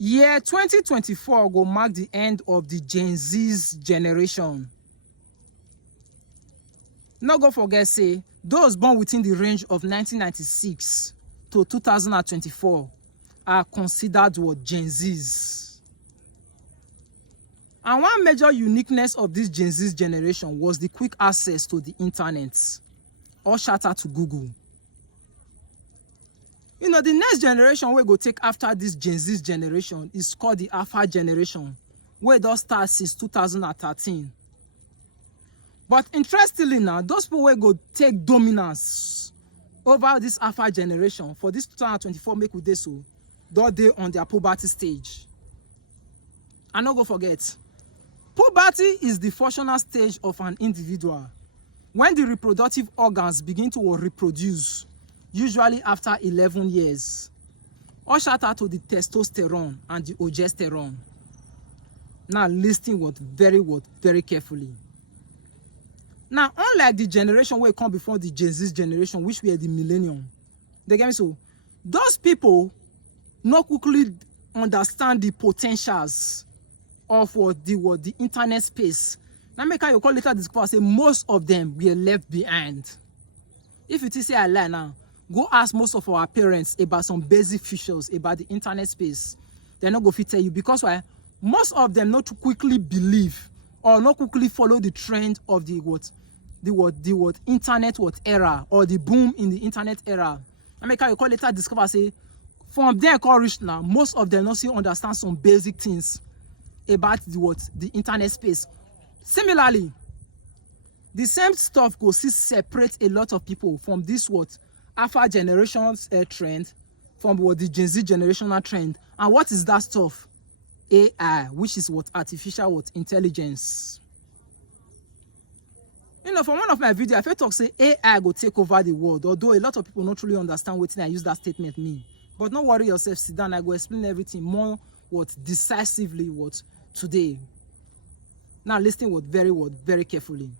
Year 2024 will mark the end of the Gen Z's generation. No go forget say those born within the range of 1996 to 2024 are considered what Gen Zs. And one major uniqueness of this Gen Z generation was the quick access to the internet, or shout out to Google. You know, the next generation we go take after this Gen Z generation is called the Alpha generation, where does start since 2013. But interestingly now, those people will go take dominance over this Alpha generation for this 2024 make we dey so, though they on their puberty stage. And no go forget, puberty is the functional stage of an individual when the reproductive organs begin to reproduce, usually after 11 years. Or shout out to the testosterone and the progesterone. Now listen very carefully. Now, unlike the generation where come before the Gen Z generation, which were the millennium, they get me so, those people not quickly understand the potentials of the internet space. Now make you call later discover say most of them were left behind. If you say I lie now, go ask most of our parents about some basic features about the internet space. They're not going to tell you, because why? Most of them not to quickly believe or not quickly follow the trend of the internet era, or the boom in the internet era. I make you call later discover say from there call reach now, most of them not still understand some basic things about the internet space. Similarly, the same stuff go see separate a lot of people from this Alpha generation's trend from the Gen Z generational trend. And what is that stuff? AI, which is artificial intelligence. You know, from one of my videos, I felt talk say AI go take over the world, although a lot of people not truly understand what I use that statement mean. But don't worry yourself, sit down, I go explain everything more decisively today. Now listen very carefully.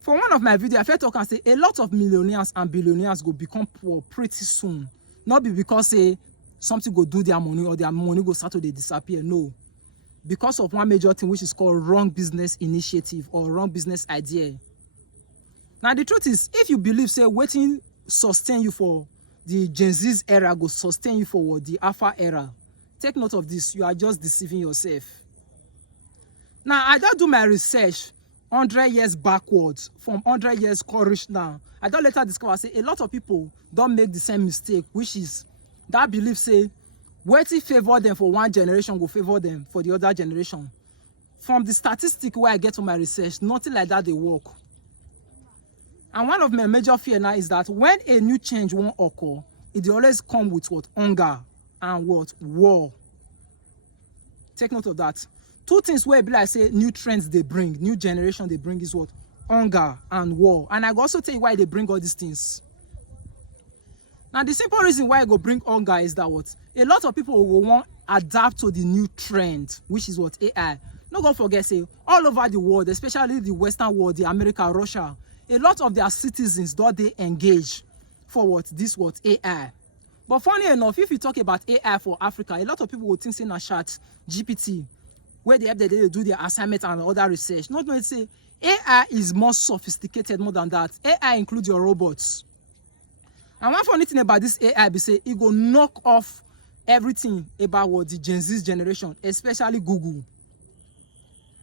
For one of my videos, I felt talk and say a lot of millionaires and billionaires go become poor pretty soon. Not be because say something go do their money or their money go start to disappear. No. Because of one major thing which is called wrong business initiative or wrong business idea. Now the truth is, if you believe say waiting sustain you for the Gen Z's era go sustain you for the Alpha era, take note of this. You are just deceiving yourself. Now I don't do my research 100 years backwards, from 100 years courage now. I don't later discover say a lot of people don't make the same mistake, which is that belief say waiting favor them for one generation go favor them for the other generation. From the statistic where I get to my research, nothing like that they work. And one of my major fear now is that when a new change won't occur, it always come with hunger and war. Take note of that. Two things where be like say new trends they bring, new generation they bring is hunger and war. And I go also tell you why they bring all these things. Now the simple reason why I go bring hunger is that a lot of people will want adapt to the new trend, which is AI. No go forget say all over the world, especially the Western world, the America, Russia, a lot of their citizens they engage for this AI. But funny enough, if you talk about AI for Africa, a lot of people will think say na chat GPT, where they do their assignment and other research. Not going to say AI is more sophisticated more than that. AI includes your robots. And one funny thing about this AI be say it go knock off everything about the Gen Z generation, especially Google.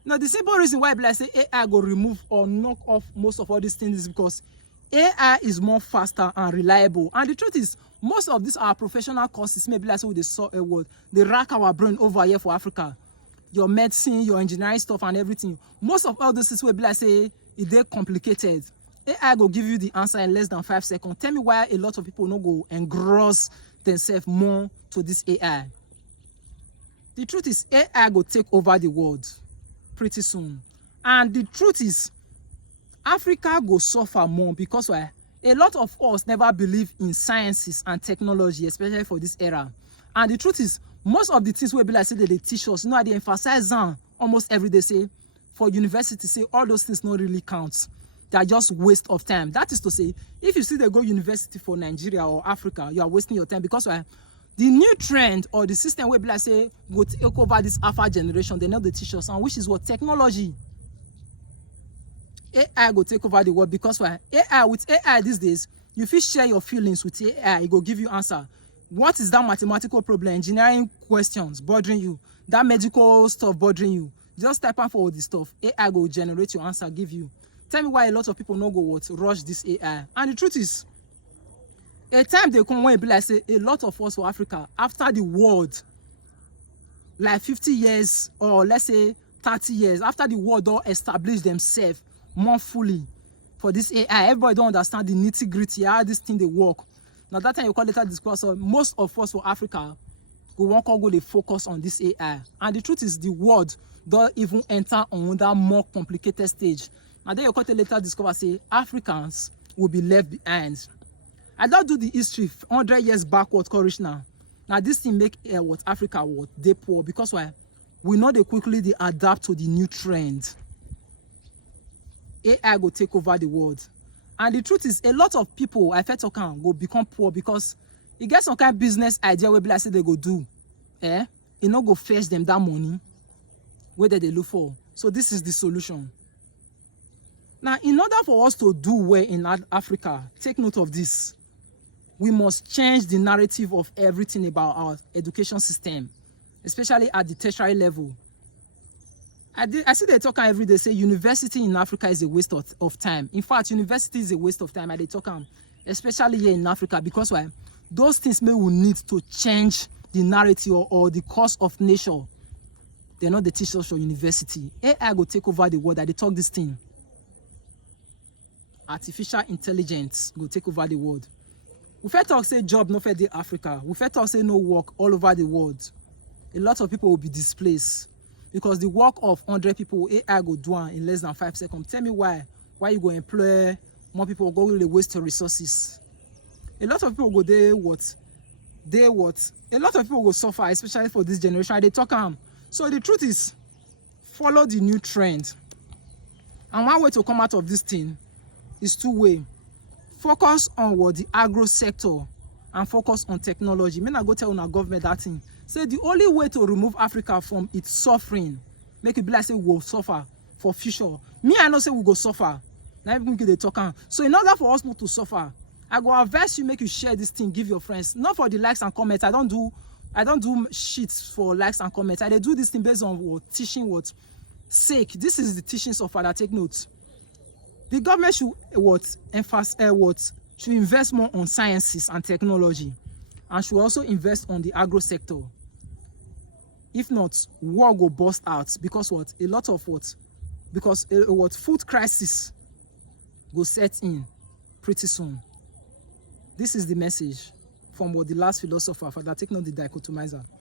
Now the simple reason why I say AI go remove or knock off most of all these things is because AI is more faster and reliable. And the truth is, most of these are professional courses. Maybe like so they saw a word, they rack our brain over here for Africa. Your medicine, your engineering stuff and everything. Most of all those things will be like say they're complicated. AI go give you the answer in less than 5 seconds. Tell me why a lot of people no go engross themselves more to this AI. The truth is, AI go take over the world pretty soon. And the truth is, Africa go suffer more because why? A lot of us never believe in sciences and technology, especially for this era. And the truth is, most of the things will be like say they teach us, they emphasize on almost every day, say for university, say all those things don't really count. They are just waste of time. That is to say, if you see they go university for Nigeria or Africa, you are wasting your time because The new trend or the system wey be like say go take over this alpha generation, they know they teach us, and which is what? Technology. AI go take over the world because why? With AI these days, you fit share your feelings with AI, it go give you answer. What is that mathematical problem, engineering questions bothering you, that medical stuff bothering you? Just type out for all this stuff. AI go generate your answer, give you. Tell me why a lot of people no go what rush this AI. And the truth is, a time they come when it be like say a lot of us for Africa, after the world, like 50 years or let's say 30 years, after the world don't establish themselves more fully for this AI, everybody don't understand the nitty-gritty, how this thing they work. Now that time you call later discourse, so most of us for Africa go won't go they focus on this AI. And the truth is the world don't even enter on that more complicated stage. And then you call later discover say Africans will be left behind. I don't do the history 100 years backward courage now. Now this thing make what Africa what they poor because why? We know they quickly they adapt to the new trend. AI go take over the world. And the truth is, a lot of people I felt can go become poor because you get some kind of business idea where like say they go do. It no go fetch them that money where they look for. So this is the solution. Now, in order for us to do well in Africa, take note of this. We must change the narrative of everything about our education system, especially at the tertiary level. I see they talk every day say university in Africa is a waste of time. In fact, university is a waste of time. And they talk especially here in Africa because why? Those things may we need to change the narrative or the course of nature. They're not the teachers for university. AI go take over the world. They talk this thing. Artificial intelligence go take over the world. We first talk say job no fair day Africa. We first talk say no work all over the world. A lot of people will be displaced. Because the work of 100 people, AI go do in less than 5 seconds. Tell me why you go employ more people, go really waste your resources. A lot of people go there what? A lot of people will suffer, especially for this generation. They talk So the truth is, follow the new trend. And one way to come out of this thing is two ways. Focus on what the agro sector and focus on technology. May not go tell our government that thing. Say the only way to remove Africa from its suffering, make it be like say we will suffer for future. Me, I know say we go suffer. Now even they talk. So in order for us not to suffer, I go advise you make you share this thing, give your friends. Not for the likes and comments. I don't do shits for likes and comments. I do this thing based on what teaching what sake. This is the teachings of Father. Take notes. The government should should invest more on sciences and technology, and should also invest on the agro sector. If not, war will burst out because what? A lot of what? Because food crisis will set in pretty soon. This is the message from what the last philosopher, Father Take Note the Dichotomizer.